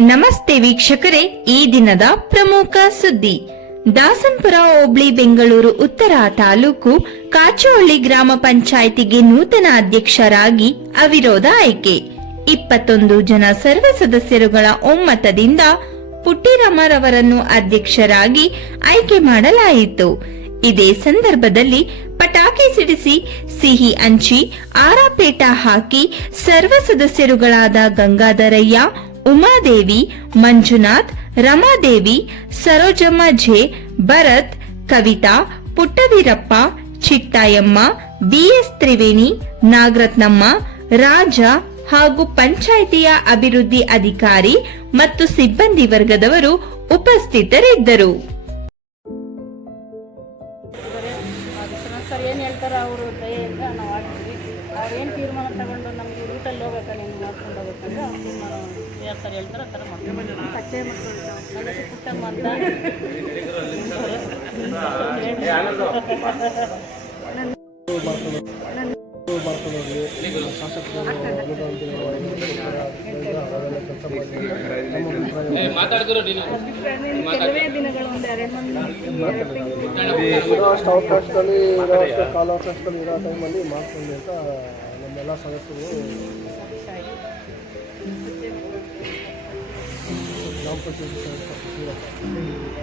ನಮಸ್ತೆ ವೀಕ್ಷಕರೇ, ಈ ದಿನದ ಪ್ರಮುಖ ಸುದ್ದಿ. ದಾಸನ್ಪುರ ಹೋಬಳಿ, ಬೆಂಗಳೂರು, ಉತ್ತರ ತಾಲೂಕು ಕಾಚೋಳ್ಳಿ ಗ್ರಾಮ ಪಂಚಾಯಿತಿಗೆ ನೂತನ ಅಧ್ಯಕ್ಷರಾಗಿ ಅವಿರೋಧ ಆಯ್ಕೆ. ಇಪ್ಪತ್ತೊಂದು ಜನ ಸರ್ವ ಸದಸ್ಯರುಗಳ ಒಮ್ಮತದಿಂದ ಪುಟ್ಟಿರಾಮರವರನ್ನು ಅಧ್ಯಕ್ಷರಾಗಿ ಆಯ್ಕೆ ಮಾಡಲಾಯಿತು. ಇದೇ ಸಂದರ್ಭದಲ್ಲಿ ಪಟಾಕಿ ಸಿಡಿಸಿ, ಸಿಹಿ ಹಂಚಿ, ಆರಾಪೇಟ ಹಾಕಿ ಸರ್ವ ಸದಸ್ಯರುಗಳಾದ ಗಂಗಾಧರಯ್ಯ ಉಮಾದೇವಿ, ಮಂಜುನಾಥ್, ರಮಾದೇವಿ, ಸರೋಜಮ್ಮ ಜೆ, ಭರತ್, ಕವಿತಾ, ಪುಟ್ಟವೀರಪ್ಪ, ಚಿಟ್ಟಾಯಮ್ಮ, ಬಿಎಸ್ ತ್ರಿವೇಣಿ, ನಾಗರತ್ನಮ್ಮ, ರಾಜ ಹಾಗೂ ಪಂಚಾಯಿತಿಯ ಅಭಿವೃದ್ಧಿ ಅಧಿಕಾರಿ ಮತ್ತು ಸಿಬ್ಬಂದಿ ವರ್ಗದವರು ಉಪಸ್ಥಿತರಿದ್ದರು. ಏನು ತೀರ್ಮಾನ ತಗೊಂಡು ನಮಗೆ ರೂಟಲ್ಲಿ ಹೋಗ್ಬೇಕಾ ನೀನು ಮಾಡ್ಕೊಂಡು ಹೋಗ್ಬೇಕಂದ್ರೆ? ಥರ ಹೇಳ್ತಾರೆ ಆ ಥರ ಮಾಡ್ಕೊಂಡು ಕಚ್ಚೆ ಮಕ್ಕಳು ನನ್ನ ಹೆಸರು ಪುಟ್ಟಮ್ಮ ಅಂತ ಕೆಲವೇ ದಿನಗಳು ಒಂದು ಎರಡು ಇರೋಷ್ಟು ಅವಕಾಶದಲ್ಲಿ ಇರೋಷ್ಟು ಕಾಲಾವಕಾಶದಲ್ಲಿ ಇರೋ ಟೈಮಲ್ಲಿ ಮಾಡ್ಕೊಂಡು ಅಂತ ನಮ್ಮೆಲ್ಲ ಸದಸ್ಯರು ಗ್ರಾಮ ಪಂಚಾಯತಿ ಸದಸ್ಯರು